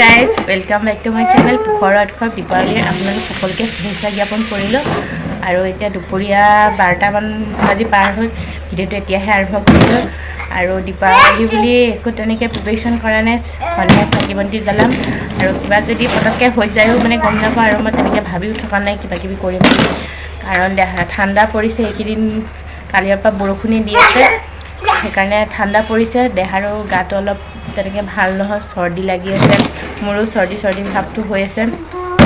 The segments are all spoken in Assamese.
Guys welcome back to my channel পোহৰ উৎসৱ দীপাৱলীৰ আপোনালোক সকলোকে শুভেচ্ছা জ্ঞাপন কৰিলোঁ আৰু এতিয়া দুপৰীয়া 12টামান বাজি পাৰ হ'ল ভিডিঅ'টো এতিয়াহে আৰম্ভ কৰিলোঁ আৰু দীপাৱলী বুলি একো তেনেকৈ প্ৰিপেৰেশ্যন কৰা নাই সন্ধিয়া চাকি বন্তি জ্বলাম আৰু কিবা যদি পটককৈ হৈ যায়ো মানে গম নাপাওঁ আৰু মই তেনেকৈ ভাবিও থকা নাই কিবা কিবি কৰিম কাৰণ ঠাণ্ডা পৰিছে এইকেইদিন কালিৰ পৰা বৰষুণে দি আছে সেইকাৰণে ঠাণ্ডা পৰিছে দেহাৰো গাটো অলপ তেনেকৈ ভাল নহয় চৰ্দি লাগি আছে মোৰো চৰ্দি ভাৱটো হৈ আছে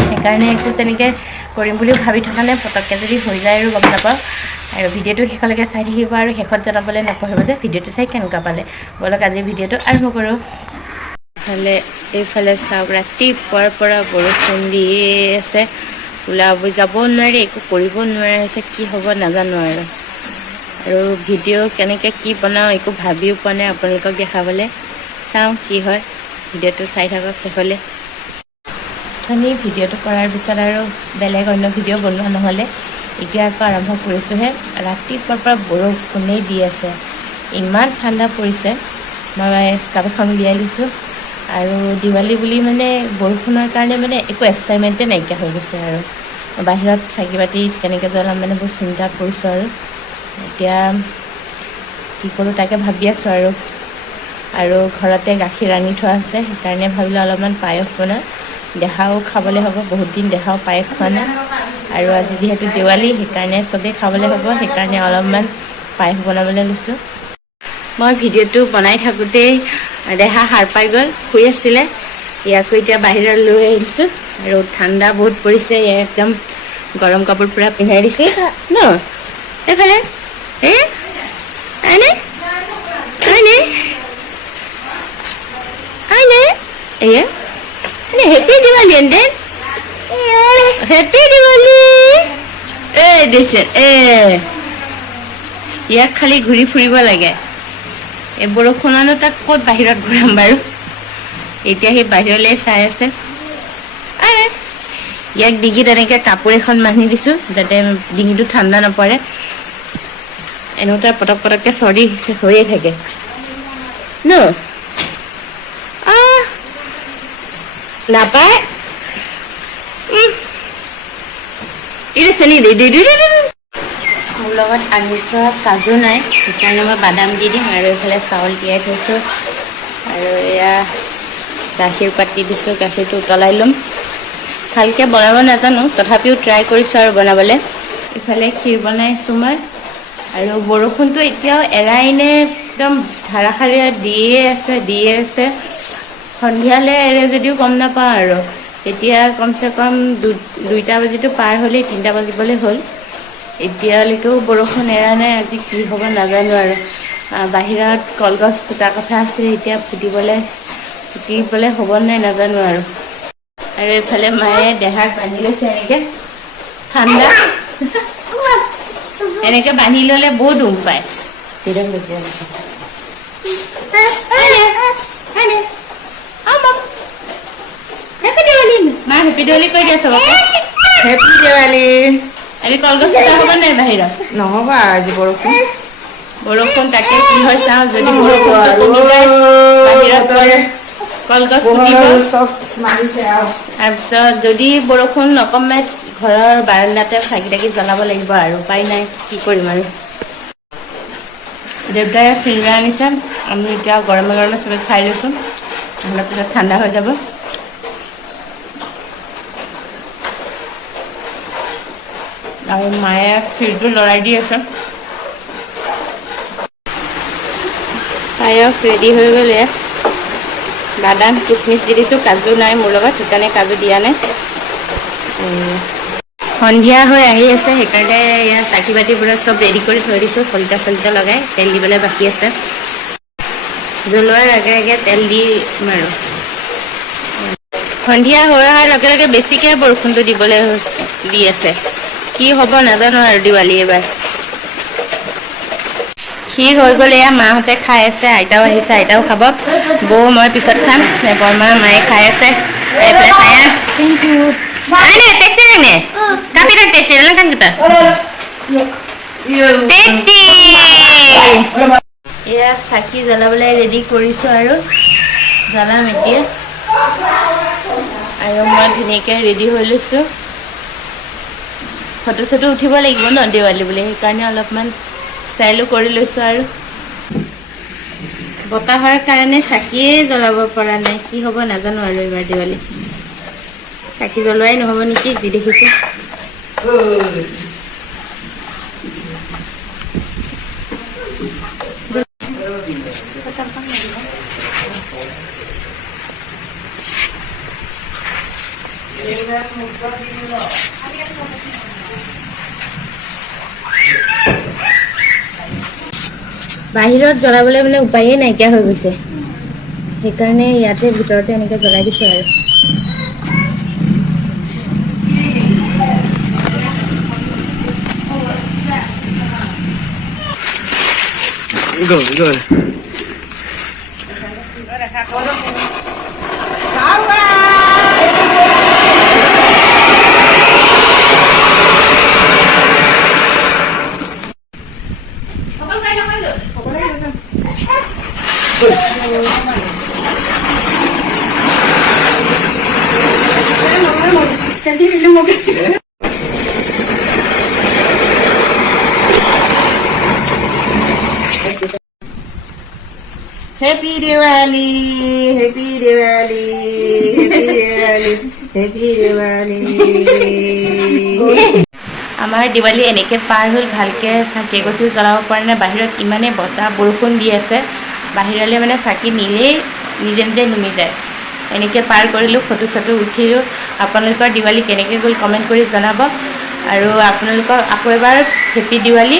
সেইকাৰণে একো তেনেকৈ কৰিম বুলিও ভাবি থকা নাই পটককৈ যদি হৈ যায় আৰু গম নাপাওঁ আৰু ভিডিঅ'টো শেষলৈকে চাই থাকিব আৰু শেষত জনাবলৈ নকৰিব যে ভিডিঅ'টো চাই কেনেকুৱা পালে ব'লক আজি ভিডিঅ'টো আৰম্ভ কৰোঁ এইফালে চাওক ৰাতিপুৱাৰ পৰা বৰষুণ দিয়ে আছে ওলাব যাব নোৱাৰি একো কৰিব নোৱাৰা হৈছে কি হ'ব নাজানো আৰু ভিডিঅ' কেনেকৈ কি বনাওঁ একো ভাবিও পোৱা নাই আপোনালোকক দেখাবলৈ চাওঁ কি হয় ভিডিঅ'টো চাই থাকক শেষলৈ অথনি ভিডিঅ'টো কৰাৰ পিছত আৰু বেলেগ অন্য ভিডিঅ' বনোৱা নহ'লে এতিয়া আকৌ আৰম্ভ কৰিছোঁহে ৰাতিপুৱাৰ পৰা বৰষুণেই দি আছে ইমান ঠাণ্ডা পৰিছে মই স্কাৰ্ফ এখন উলিয়াই লৈছোঁ আৰু দিৱালী বুলি মানে বৰষুণৰ কাৰণে মানে একো এক্সাইটমেণ্টে নাইকিয়া হৈ গৈছে আৰু বাহিৰত চাকি বাতি কেনেকৈ জ্বলাম মানে বহুত চিন্তা কৰিছোঁ আৰু এতিয়া কি কৰোঁ তাকে ভাবি আছোঁ আৰু ঘৰতে গাখীৰ আনি থোৱা আছে সেইকাৰণে ভাবিলোঁ অলপমান পায়স বনাওঁ দেহাও খাবলৈ হ'ব বহুত দিন দেহাও পায়স খোৱা নাই আৰু আজি যিহেতু দেৱালী সেইকাৰণে চবেই খাবলৈ হ'ব সেইকাৰণে অলপমান পায়স বনাবলৈ লৈছোঁ মই ভিডিঅ'টো বনাই থাকোঁতেই দেহা সাৰ পাই গ'ল শুই আছিলে ইয়াকো এতিয়া বাহিৰত লৈ আহিছোঁ আৰু ঠাণ্ডা বহুত পৰিছে ইয়াক একদম গৰম কাপোৰ পূৰা পিন্ধাই দিছোঁ ন এইফালে Happy Diwali and then Happy Diwali ইয়াক খালি ঘূৰি ফুৰিব লাগে এই বৰষুণনো তাক ক'ত বাহিৰত ঘূৰাম বাৰু এতিয়া সি বাহিৰলৈ চাই আছে ইয়াক ডিঙিত এনেকৈ কাপোৰ এখন বান্ধি দিছোঁ যাতে ডিঙিটো ঠাণ্ডা নপৰে এনেকুৱা পটককৈ চৰ্দি হৈয়ে থাকে ন নাপায় এইটো চেনি মোৰ লগত আনি থোৱা কাজু নাই সেইকাৰণে মই বাদাম দি দিম আৰু এইফালে চাউল তিয়াই থৈছোঁ আৰু এয়া গাখীৰ পাতি দিছোঁ গাখীৰটো উতলাই ল'ম ভালকৈ বনাব নাজানো তথাপিও ট্ৰাই কৰিছোঁ আৰু বনাবলৈ ইফালে ক্ষীৰ বনাইছোঁ মই আৰু বৰষুণটো এতিয়াও এৰাই নে একদম ধাৰাসাৰে দিয়ে আছে সন্ধিয়ালৈ এৰে যদিও গম নাপাওঁ আৰু এতিয়া কমচে কম 2টা বাজিটো পাৰ হ'লেই 3টা বাজিবলৈ হ'ল এতিয়ালৈকেও বৰষুণ এৰা নাই আজি কি হ'ব নাজানো আৰু বাহিৰত কলগছ ফুটা কথা আছিলে এতিয়া ফুটিবলৈ হ'ব নাই নাজানো আৰু এইফালে মায়ে দেহাক বান্ধি লৈছে এনেকৈ এনেকৈ বান্ধি ল'লে বহুত উম পায় মা হেপী দেৱালী কৈ দিয়া চবকে হেপী দেৱালী আজি কলগছ ফুটা হ'ব নাই বাহিৰত নহ'ব আজি বৰষুণ তাকে কি হয় চাওঁ যদি বৰষুণটো কমি যায় বাহিৰত কলগছ ফুটিব তাৰপিছত যদি বৰষুণ নকমে ঘৰৰ বাৰাণ্ডাতে চাকি জ্বলাব লাগিব আৰু উপায় নাই কি কৰিম আৰু দেউতাই চিংৰা আনিছে আমি এতিয়া গৰমে চবে খাই লৈছোঁ নহ'লে পিছত ঠাণ্ডা হৈ যাব আৰু মায়ে ক্ষীৰটো লৰাই দি আছে পায়স ৰেডি হৈ গ'ল ইয়াত বাদাম কিচমিচ দি দিছোঁ কাজু নাই মোৰ লগত সেইকাৰণে কাজু দিয়া নাই সন্ধিয়া হৈ আহি আছে সেইকাৰণে ইয়াত চাকি বাতিবোৰ চব ৰেডি কৰি থৈ দিছোঁ শলিতা লগাই তেল দিবলৈ বাকী আছে জ্বলোৱাৰ আগে তেল দিম আৰু সন্ধিয়া হৈ অহাৰ লগে লগে বেছিকৈ বৰষুণটো দিবলৈ দি আছে কি হ'ব নাজানো আৰু দিৱালী এবাৰ ক্ষীৰ হৈ গ'ল এয়া মাহঁতে খাই আছে আইতাও আহিছে আইতাও খাব বৌ মই পিছত খাম বৰমা মায়ে খাই আছে এয়া চাকি জ্বলাবলৈ ৰেডি কৰিছোঁ আৰু জ্বলাম এতিয়া আৰু মই ধুনীয়াকৈ ৰেডি হৈ লৈছোঁ ফটো চটো উঠিব লাগিব ন দেৱালী বুলি সেইকাৰণে অলপমান ষ্টাইলো কৰি লৈছোঁ আৰু বতাহৰ কাৰণে চাকিয়ে জ্বলাব পৰা নাই কি হ'ব নাজানো আৰু এইবাৰ দেৱালী চাকি জ্বলোৱাই নহ'ব নেকি যি দেখিছোঁ বাহিৰত জ্বলাবলৈ মানে উপায়েই নাইকিয়া হৈ গৈছে সেইকাৰণে ইয়াতে ভিতৰতে এনেকৈ জ্বলাই দিছোঁ আৰু Good. Happy Diwali, Happy Diwali, Happy Diwali, Happy Diwali. আমাৰ দিৱালী এনেকৈ পাৰ হ'ল ভালকৈ চাকি এগছি জ্বলাব পৰা নাই বাহিৰত ইমানেই বতাহ বৰষুণ দি আছে বাহিৰলৈ মানে চাকি নিলেই নিজে নিজে নুমি যায় এনেকৈ পাৰ কৰিলোঁ ফটো চটো উঠিলোঁ আপোনালোকৰ দিৱালী কেনেকৈ গ'ল কমেণ্ট কৰি জনাব আৰু আপোনালোকক আকৌ এবাৰ হেপী দিৱালী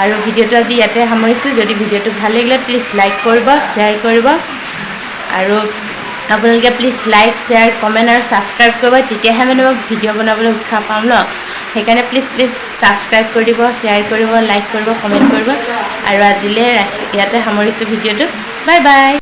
আৰু ভিডিঅ'টো আজি ইয়াতে সামৰিছোঁ যদি ভিডিঅ'টো ভাল লাগিলে প্লিজ লাইক কৰিব শ্বেয়াৰ কৰিব আৰু আপোনালোকে প্লিজ লাইক শ্বেয়াৰ কমেণ্ট আৰু ছাবস্ক্ৰাইব কৰিব তেতিয়াহে মানে মই ভিডিঅ' বনাবলৈ উৎসাহ পাম ন সেইকাৰণে প্লিজ ছাবস্ক্ৰাইব কৰি দিব শ্বেয়াৰ কৰিব লাইক কৰিব কমেণ্ট কৰিব আৰু আজিলৈ ইয়াতে সামৰিছোঁ ভিডিঅ'টো বাই বাই